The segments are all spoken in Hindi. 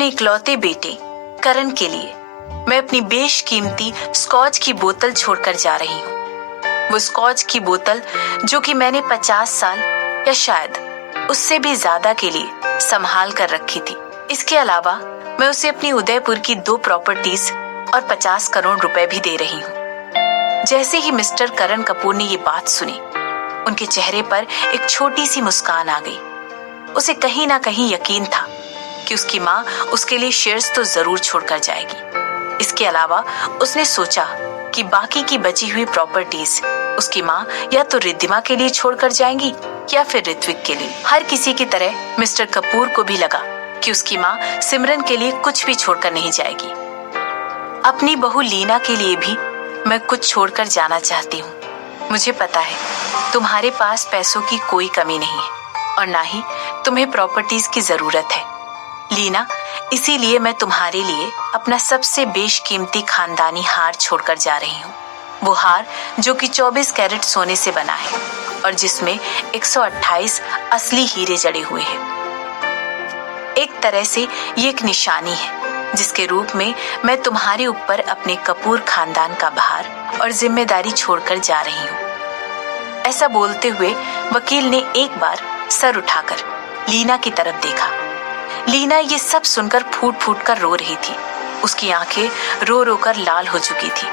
अपने इकलौते बेटे करण के लिए मैं अपनी बेशकीमती स्कॉच की बोतल छोड़कर जा रही हूँ। वो स्कॉच की बोतल जो कि मैंने 50 साल या शायद उससे भी ज्यादा के लिए संभाल कर रखी थी। इसके अलावा मैं उसे अपनी उदयपुर की 2 प्रॉपर्टीज और 50 करोड़ रुपए भी दे रही हूँ। जैसे ही मिस्टर करण कपूर ने ये बात सुनी, उनके चेहरे पर एक छोटी सी मुस्कान आ गई। उसे कहीं ना कहीं यकीन था कि उसकी माँ उसके लिए शेयर्स तो जरूर छोड़कर जाएगी। इसके अलावा उसने सोचा कि बाकी की बची हुई प्रॉपर्टीज उसकी माँ या तो रिद्धिमा के लिए छोड़कर जाएंगी या फिर ऋत्विक के लिए। हर किसी की तरह मिस्टर कपूर को भी लगा कि उसकी माँ सिमरन के लिए कुछ भी छोड़कर नहीं जाएगी। अपनी बहू लीना के लिए भी मैं कुछ छोड़कर जाना चाहती हूँ। मुझे पता है तुम्हारे पास पैसों की कोई कमी नहीं है और ना ही तुम्हें प्रॉपर्टीज की जरूरत है लीना, इसीलिए मैं तुम्हारे लिए अपना सबसे बेशकीमती खानदानी हार छोड़कर जा रही हूँ। वो हार जो कि 24 कैरेट सोने से बना है और जिसमें 128 असली हीरे जड़े हुए हैं। एक तरह से ये एक निशानी है जिसके रूप में मैं तुम्हारे ऊपर अपने कपूर खानदान का भार और जिम्मेदारी छोड़कर जा रही हूँ। ऐसा बोलते हुए वकील ने एक बार सर उठाकर लीना की तरफ देखा। लीना ये सब सुनकर फूट फूट कर रो रही थी। उसकी आंखें रो रो कर लाल हो चुकी थी।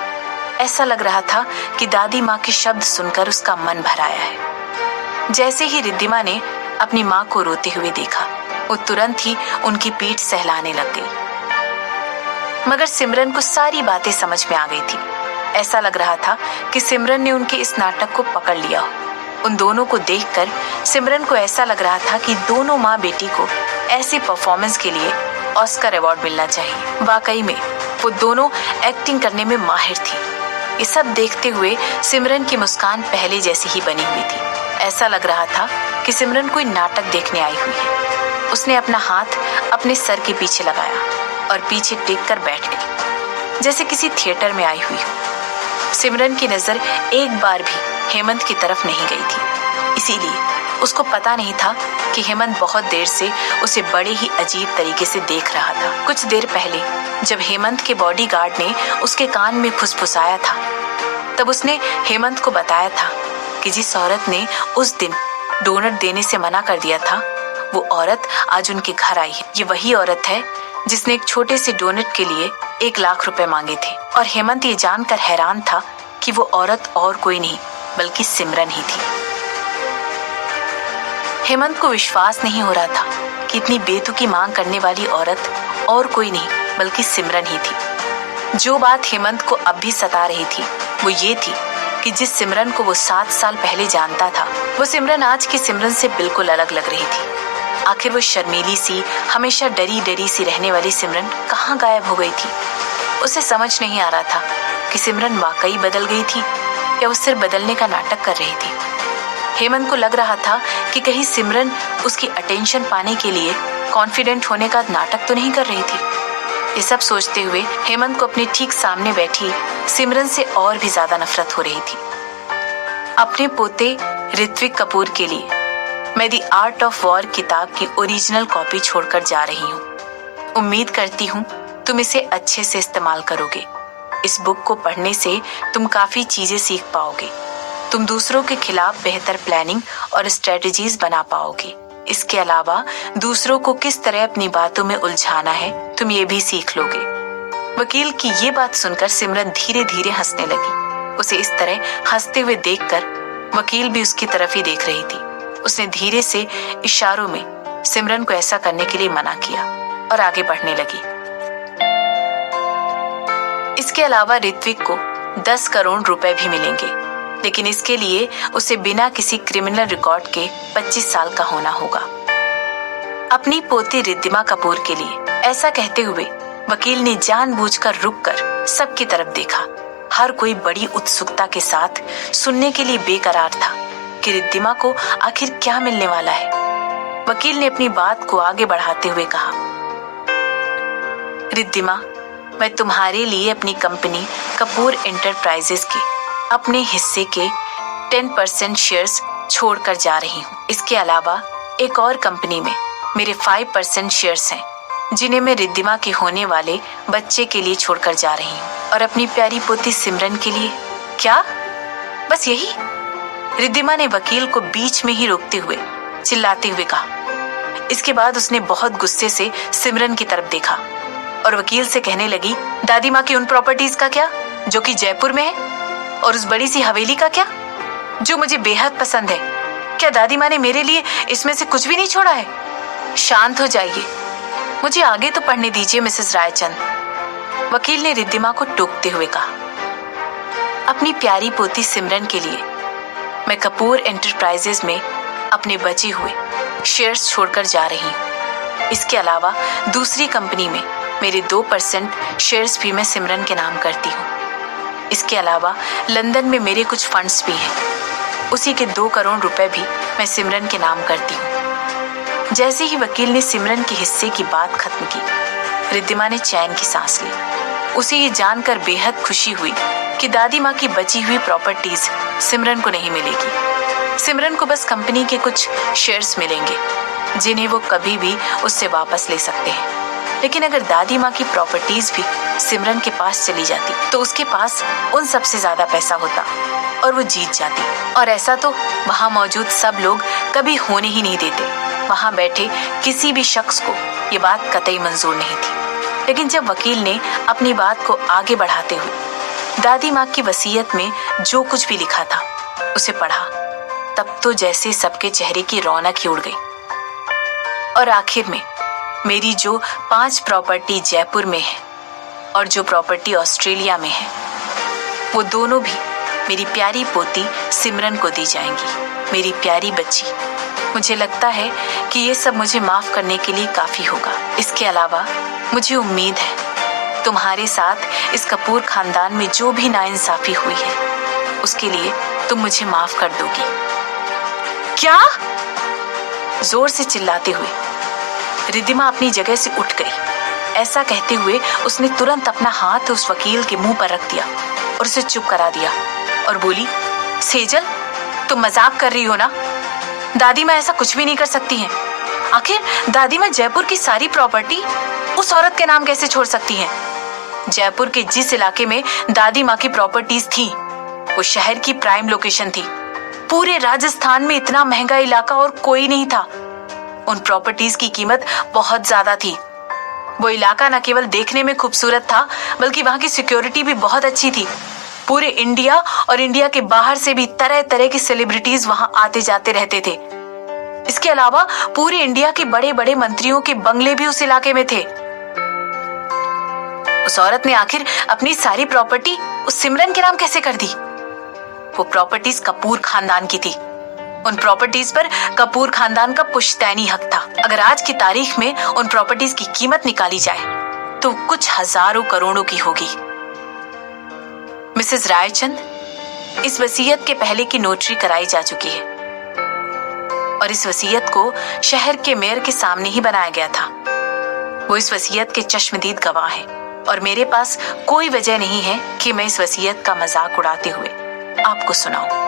ऐसा लग रहा था कि दादी माँ के शब्द सुनकर उसका मन भर आया है। जैसे ही रिद्धिमा ने अपनी माँ को रोते हुए देखा, वो तुरंत ही उनकी पीठ सहलाने लग गई। मगर सिमरन को सारी बातें समझ में आ गई थी। ऐसा लग रहा था कि सिमरन ने उनके इस नाटक को पकड़ लिया हो। उन दोनों को देखकर सिमरन को ऐसा लग रहा था कि दोनों माँ बेटी को ऐसी परफॉर्मेंस के लिए ऑस्कर अवार्ड मिलना चाहिए। वाकई में वो दोनों एक्टिंग करने में माहिर थी। ये सब देखते हुए सिमरन की मुस्कान पहले जैसी ही बनी हुई थी। ऐसा लग रहा था कि सिमरन कोई नाटक देखने आई हुई है। उसने अपना हाथ अपने सर के पीछे लगाया और पीछे टेक कर बैठ गई, जैसे किसी थिएटर में आई हुई हो। सिमरन की नजर एक बार भी हेमंत की तरफ नहीं गई थी। इसीलिए उसको पता नहीं था कि हेमंत बहुत देर से उसे बड़े ही अजीब तरीके से देख रहा था। कुछ देर पहले जब हेमंत के बॉडीगार्ड ने उसके कान में फुसफुसाया था, तब उसने हेमंत को बताया था कि जिस औरत ने उस दिन डोनट देने से मना कर दिया था, वो औरत आज उनके घर आई है। ये वही औरत है जिसने एक छोटे से डोनट के लिए 1 लाख रुपए मांगे थे। और हेमंत ये जानकर हैरान था कि वो औरत और कोई नहीं बल्कि सिमरन ही थी। हेमंत को विश्वास नहीं हो रहा था कि इतनी बेतुकी मांग करने वाली औरत और कोई नहीं बल्कि सिमरन ही थी। जो बात हेमंत को अब भी सता रही थी वो ये थी कि जिस सिमरन को वो 7 साल पहले जानता था, वो सिमरन आज की सिमरन से बिल्कुल अलग लग रही थी। आखिर वो शर्मीली सी, हमेशा डरी डरी सी रहने वाली सिमरन कहाँ गायब हो गई थी। उसे समझ नहीं आ रहा था कि सिमरन वाकई बदल गई थी या वो सिर्फ बदलने का नाटक कर रही थी। हेमंत को लग रहा था कि कहीं सिमरन उसकी अटेंशन पाने के लिए कॉन्फिडेंट होने का नाटक तो नहीं कर रही थी। ये सब सोचते हुए हेमंत को अपने ठीक सामने बैठी सिमरन से और भी ज्यादा नफरत हो रही थी। अपने पोते ऋत्विक कपूर के लिए मैं द आर्ट ऑफ वॉर किताब की ओरिजिनल कॉपी छोड़कर जा रही हूँ। उम्मीद करती हूँ तुम इसे अच्छे से इस्तेमाल करोगे। इस बुक को पढ़ने से तुम काफी चीजें सीख पाओगे। तुम दूसरों के खिलाफ बेहतर प्लानिंग और स्ट्रेटजीज बना पाओगे। इसके अलावा दूसरों को किस तरह अपनी बातों में उलझाना है तुम ये भी सीख लोगे। वकील की ये बात सुनकर सिमरन धीरे धीरे हंसने लगी। उसे इस तरह हंसते हुए देखकर वकील भी उसकी तरफ ही देख रही थी। उसने धीरे से इशारों में सिमरन को ऐसा करने के लिए मना किया और आगे बढ़ने लगी। इसके अलावा ऋत्विक को 10 करोड़ रुपए भी मिलेंगे, लेकिन इसके लिए उसे बिना किसी क्रिमिनल रिकॉर्ड के 25 साल का होना होगा। अपनी पोती रिद्धिमा कपूर के लिए ऐसा कहते हुए वकील ने जानबूझकर रुककर सबकी तरफ देखा। हर कोई बड़ी उत्सुकता के साथ सुनने के लिए बेकरार था कि रिद्धिमा को आखिर क्या मिलने वाला है। वकील ने अपनी बात को आगे बढ़ाते हुए कहा, रिद्धिमा, मैं तुम्हारे लिए अपनी कंपनी कपूर एंटरप्राइजेस के अपने हिस्से के 10% शेयर्स छोड़कर जा रही हूँ। इसके अलावा एक और कंपनी में मेरे 5% शेयर्स हैं जिन्हें मैं रिद्धिमा के होने वाले बच्चे के लिए छोड़कर जा रही हूँ, और अपनी प्यारी पोती सिमरन के लिए। क्या? बस यही? रिद्धिमा ने वकील को बीच में ही रोकते हुए, चिल्लाते हुए कहा। इसके बाद उसने बहुत गुस्से से सिमरन की तरफ देखा और वकील से कहने लगी, दादी माँ की उन प्रॉपर्टीज का क्या जो कि जयपुर में है, और उस बड़ी सी हवेली का क्या जो मुझे बेहद पसंद है? क्या दादी माँ ने मेरे लिए इसमें से कुछ भी नहीं छोड़ा है? शांत हो जाइए, मुझे आगे तो पढ़ने दीजिए मिसेस रायचंद, वकील ने रिद्धिमा को टोकते हुए कहा। अपनी प्यारी पोती सिमरन के लिए मैं कपूर एंटरप्राइजेज में अपने बचे हुए शेयर्स छोड़कर जा रही हूँ। इसके अलावा दूसरी कंपनी में मेरे 2% शेयर्स भी मैं सिमरन के नाम करती हूँ। इसके अलावा लंदन में मेरे कुछ फंड्स भी हैं, उसी के 2 करोड़ रुपए भी मैं सिमरन के नाम करती हूँ। जैसे ही वकील ने सिमरन के हिस्से की बात खत्म की, रिद्धिमा ने चैन की सांस ली। उसे ये जानकर बेहद खुशी हुई कि दादी माँ की बची हुई प्रॉपर्टीज सिमरन को नहीं मिलेगी। सिमरन को बस कंपनी के कुछ शेयर्स मिलेंगे, जिन्हें वो कभी भी उससे वापस ले सकते हैं। लेकिन अगर दादी माँ की प्रॉपर्टीज भी सिमरन के पास चली जाती तो उसके पास उन सबसे ज्यादा पैसा होता और वो जीत जाती। और ऐसा तो वहां मौजूद सब लोग कभी होने ही नहीं देते। वहां बैठे किसी भी शख्स को ये बात कतई मंजूर नहीं थी। लेकिन जब वकील ने अपनी बात को आगे बढ़ाते हुए दादी माँ की वसीयत में जो कुछ भी लिखा था उसे पढ़ा, तब तो जैसे सबके चेहरे की रौनक ही उड़ गई। और आखिर में मेरी जो 5 प्रॉपर्टी जयपुर में है और जो प्रॉपर्टी ऑस्ट्रेलिया में है, वो दोनों भी मेरी प्यारी पोती सिमरन को दी जाएंगी। मेरी प्यारी बच्ची, मुझे लगता है कि ये सब मुझे माफ करने के लिए काफी होगा। इसके अलावा मुझे उम्मीद है तुम्हारे साथ इस कपूर खानदान में जो भी नाइंसाफी हुई है उसके लिए तुम मुझे माफ कर दोगी। क्या? जोर से चिल्लाते हुए रिद्धिमा अपनी जगह से उठ गई। ऐसा कहते हुए उसने तुरंत अपना हाथ उस वकील के मुंह पर रख दिया और उसे चुप करा दिया और बोली, सेजल, तुम मजाक कर रही हो ना? दादी माँ ऐसा कुछ भी नहीं कर सकती हैं। आखिर दादी माँ जयपुर की सारी प्रॉपर्टी उस औरत के नाम कैसे छोड़ सकती हैं? जयपुर के जिस इलाके में दादी माँ की प्रॉपर्टीज थी वो शहर की प्राइम लोकेशन थी। पूरे राजस्थान में इतना महंगा इलाका और कोई नहीं था। उन प्रॉपर्टीज की कीमत बहुत ज्यादा थी। वो इलाका न केवल देखने में खूबसूरत था बल्कि वहां की सिक्योरिटी भी बहुत अच्छी थी। पूरे इंडिया और इंडिया के बाहर से भी तरह तरह की सेलिब्रिटीज वहां आते जाते रहते थे। इसके अलावा पूरे इंडिया के बड़े बड़े मंत्रियों के बंगले भी उस इलाके में थे। उस औरत ने आखिर अपनी सारी प्रॉपर्टी उस सिमरन के नाम कैसे कर दी? वो प्रॉपर्टीज कपूर खानदान की थी। उन प्रॉपर्टीज पर कपूर खानदान का पुश्तैनी हक था। अगर आज की तारीख में उन प्रॉपर्टीज की कीमत निकाली जाए तो कुछ हजारों करोड़ों की होगी। मिसेस रायचंद, इस वसीयत के पहले की नोटरी कराई जा चुकी है और इस वसीयत को शहर के मेयर के सामने ही बनाया गया था। वो इस वसीयत के चश्मदीद गवाह हैं और मेरे पास कोई वजह नहीं है कि मैं इस वसीयत का मजाक उड़ाते हुए आपको सुनाऊं।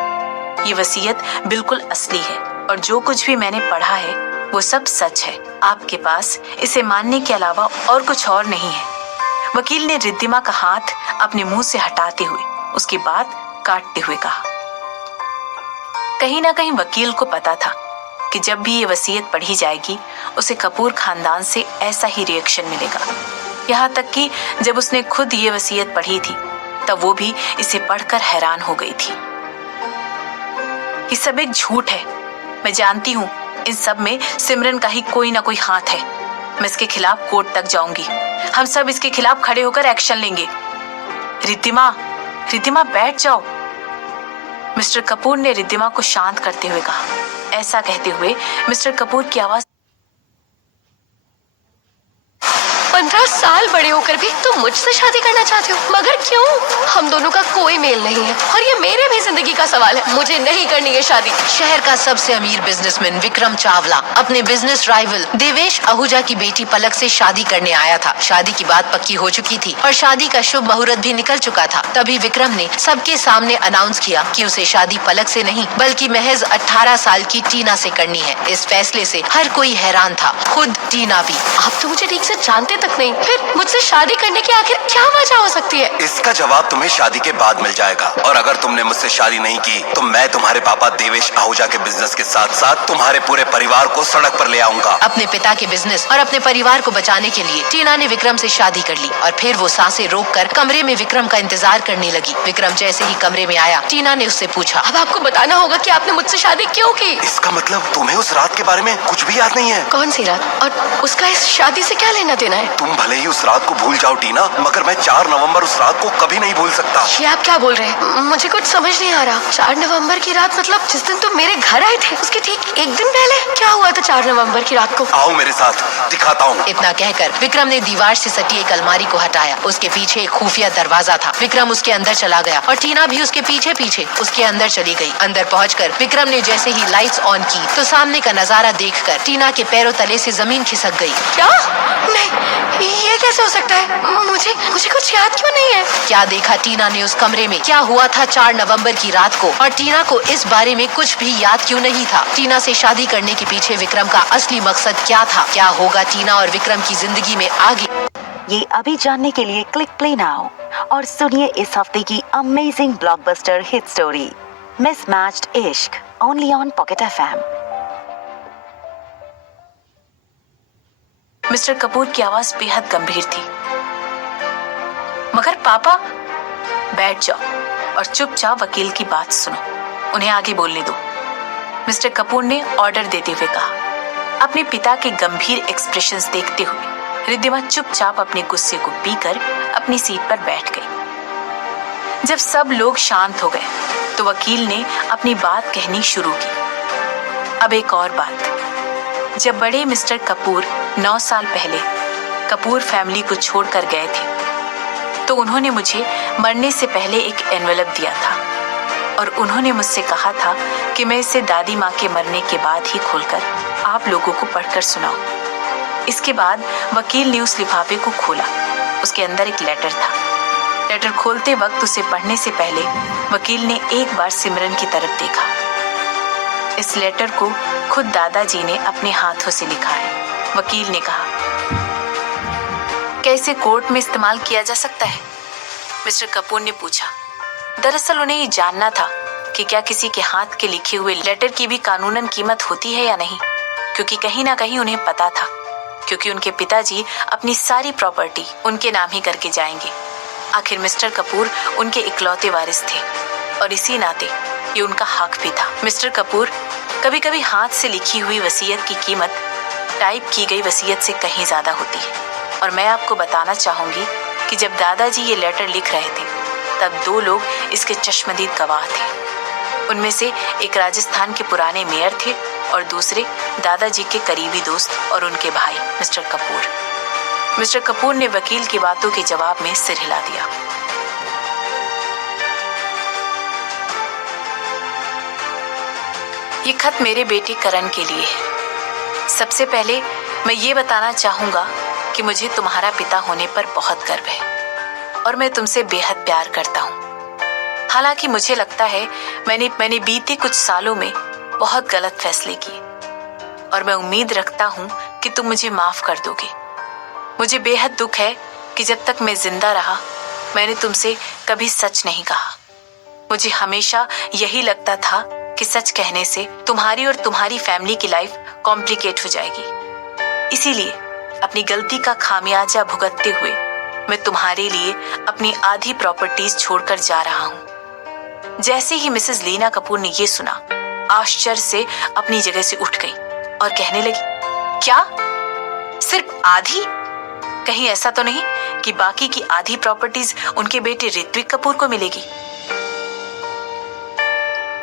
ये वसीयत बिल्कुल असली है और जो कुछ भी मैंने पढ़ा है वो सब सच है। आपके पास इसे मानने के अलावा और कुछ और नहीं है। वकील ने रिद्धिमा का हाथ अपने मुंह से हटाते हुए उसकी बात काटते हुए कहा। कहीं ना कहीं वकील को पता था कि जब भी ये वसीयत पढ़ी जाएगी उसे कपूर खानदान से ऐसा ही रिएक्शन मिलेगा। यहाँ तक कि जब उसने खुद ये वसीयत पढ़ी थी तब वो भी इसे पढ़कर हैरान हो गई थी। ये सब एक झूठ है। मैं जानती हूँ इन सब में सिमरन का ही कोई ना कोई हाथ है। मैं इसके खिलाफ कोर्ट तक जाऊंगी। हम सब इसके खिलाफ खड़े होकर एक्शन लेंगे। रिद्धिमा बैठ जाओ, मिस्टर कपूर ने रिद्धिमा को शांत करते हुए कहा। ऐसा कहते हुए मिस्टर कपूर की आवाज, 15 साल बड़े होकर भी तुम मुझसे शादी करना चाहते हो, मगर क्यों? हम दोनों का कोई मेल नहीं है और ये मेरे भी जिंदगी का सवाल है। मुझे नहीं करनी है शादी। शहर का सबसे अमीर बिजनेसमैन विक्रम चावला अपने बिजनेस राइवल देवेश आहूजा की बेटी पलक से शादी करने आया था। शादी की बात पक्की हो चुकी थी और शादी का शुभ मुहूर्त भी निकल चुका था। तभी विक्रम ने सबके सामने अनाउंस किया कि उसे शादी पलक से नहीं बल्कि महज 18 साल की टीना से करनी है। इस फैसले से हर कोई हैरान था, खुद टीना भी। आप तो मुझे ठीक से जानते तक नहीं, फिर मुझसे शादी करने की आखिर क्या वजह हो सकती है? इसका जवाब तुम्हें शादी के बाद मिल जाएगा। और अगर तुमने मुझसे शादी नहीं की तो मैं तुम्हारे पापा देवेश आहूजा के बिजनेस के साथ साथ तुम्हारे पूरे परिवार को सड़क पर ले आऊंगा। अपने पिता के बिजनेस और अपने परिवार को बचाने के लिए टीना ने विक्रम से शादी कर ली और फिर वो सांसें रोककर कमरे में विक्रम का इंतजार करने लगी। विक्रम जैसे ही कमरे में आया, टीना ने उससे पूछा, अब आपको बताना होगा कि आपने मुझसे शादी क्यों की। इसका मतलब तुम्हें उस रात के बारे में कुछ भी याद नहीं है? कौन सी रात? और उसका इस शादी से क्या लेना देना है? तुम भले ही उस रात को भूल जाओ टीना, मगर मैं 4 नवंबर उस रात को कभी नहीं भूल सकता। ये आप क्या बोल रहे हैं? मुझे कुछ समझ नहीं आ रहा। 4 नवंबर की रात मतलब जिस दिन तुम मेरे घर आए थे उसके ठीक एक दिन पहले? क्या हुआ था 4 नवंबर की रात को? आओ मेरे साथ, दिखाता हूँ। इतना कहकर विक्रम ने दीवार से सटी एक अलमारी को हटाया। उसके पीछे एक खुफिया दरवाजा था। विक्रम उसके अंदर चला गया और टीना भी उसके पीछे पीछे उसके अंदर चली गई। अंदर पहुंचकर विक्रम ने जैसे ही लाइट्स ऑन की तो सामने का नजारा देखकर टीना के पैरों तले से जमीन खिसक गई। क्या? नहीं, ये कैसे हो सकता है? मुझे कुछ याद क्यों नहीं है? क्या देखा टीना ने उस कमरे में? क्या हुआ था 4 नवंबर की रात को? और टीना को इस बारे में कुछ भी याद क्यों नहीं था? टीना से शादी करने के पीछे विक्रम का असली मकसद क्या था? क्या होगा टीना और विक्रम की जिंदगी में आगे? ये अभी जानने के लिए क्लिक प्ले नाउ और सुनिए इस हफ्ते की amazing blockbuster hit story mismatched Ishq only on pocket FM. Mister Kapoor की आवाज बेहद गंभीर थी। मगर पापा, बैठ जाओ और चुपचाप वकील की बात सुनो, उन्हें आगे बोलने दो, मिस्टर कपूर ने ऑर्डर देते हुए कहा। अपने पिता के गंभीर एक्सप्रेशंस देखते हुए रिद्धिमा चुपचाप अपने गुस्से को पीकर अपनी सीट पर बैठ गई। जब सब लोग शांत हो गए तो वकील ने अपनी बात कहनी शुरू की। अब एक और बात, जब बड़े मिस्टर कपूर 9 साल पहले कपूर फैमिली को छोड़कर गए थे तो उन्होंने मुझे मरने से पहले एक एनवेलप दिया था और उन्होंने मुझसे कहा था कि मैं इसे दादी माँ के मरने के बाद ही खोलकर आप लोगों को पढ़कर सुनाऊं। इसके बाद वकील ने उस लिफाफे को खोला। उसके अंदर एक लेटर था। लेटर खोलते वक्त उसे पढ़ने से पहले वकील ने एक बार सिमरन की तरफ देखा। इस लेटर को खुद दादाजी ने अपने हाथों से लिखा है। वकील ने कहा, कैसे कोर्ट में इस्तेमाल किया जा सकता है? मिस्टर कपूर ने पूछा। दरअसल उन्हें ये जानना था कि क्या किसी के हाथ के लिखे हुए लेटर की भी कानूनन कीमत होती है या नहीं, क्योंकि कहीं ना कहीं उन्हें पता था, क्योंकि उनके पिताजी अपनी सारी प्रॉपर्टी उनके नाम ही करके जाएंगे। आखिर मिस्टर कपूर उनके इकलौते वारिस थे और इसी नाते ये उनका हक भी था। मिस्टर कपूर, कभी कभी हाथ से लिखी हुई वसीयत की कीमत टाइप की गई वसीयत से कहीं ज्यादा होती है। और मैं आपको बताना चाहूंगी कि जब दादाजी ये लेटर लिख रहे थे तब 2 लोग इसके चश्मदीद गवाह थे। उनमें से एक राजस्थान के पुराने मेयर थे और दूसरे दादाजी के करीबी दोस्त और उनके भाई मिस्टर कपूर। मिस्टर कपूर ने वकील की बातों के जवाब में सिर हिला दिया। ये खत मेरे बेटे करण के लिए है। सबसे पहले मैं ये बताना चाहूंगा कि मुझे तुम्हारा पिता होने पर बहुत गर्व है और मैं तुमसे बेहद प्यार करता हूँ। हालांकि मुझे लगता है मैंने बीते कुछ सालों में बहुत गलत फैसले किए और मैं उम्मीद रखता हूँ कि तुम मुझे माफ कर दोगे। मुझे बेहद दुख है कि जब तक मैं जिंदा रहा मैंने तुमसे कभी सच नहीं कहा। मुझे हमेशा यही लगता था कि सच कहने से तुम्हारी और तुम्हारी फैमिली की लाइफ कॉम्प्लिकेट हो जाएगी। इसीलिए अपनी गलती का खामियाजा भुगतते हुए मैं तुम्हारे लिए अपनी आधी प्रॉपर्टीज छोड़कर जा रहा हूँ। जैसे ही मिसेस लीना कपूर ने ये सुना, आश्चर्य से अपनी जगह से उठ गई और कहने लगी, क्या सिर्फ आधी? कहीं ऐसा तो नहीं कि बाकी की आधी प्रॉपर्टीज उनके बेटे ऋत्विक कपूर को मिलेगी?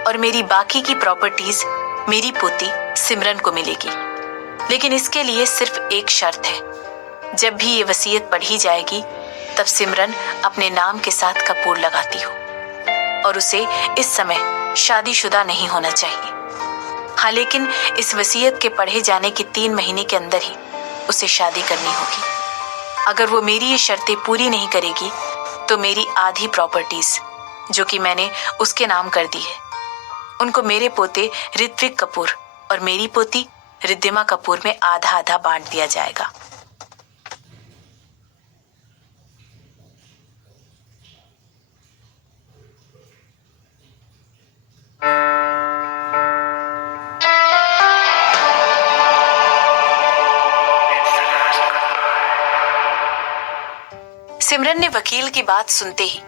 और मेरी बाकी की प्रॉपर्टीज मेरी पोती सिमरन को मिलेगी। लेकिन इसके लिए सिर्फ एक शर्त है, जब भी ये वसीयत पढ़ी जाएगी तब सिमरन अपने नाम के साथ कपूर लगाती हो और उसे इस समय शादीशुदा नहीं होना चाहिए। हाँ, लेकिन इस वसीयत के पढ़े जाने के 3 महीने के अंदर ही उसे शादी करनी होगी। अगर वो मेरी ये शर्तें पूरी नहीं करेगी तो मेरी आधी प्रॉपर्टीज जो कि मैंने उसके नाम कर दी है, उनको मेरे पोते ऋत्विक कपूर और मेरी पोती रिद्धिमा कपूर में आधा आधा बांट दिया जाएगा। सिमरन ने वकील की बात सुनते ही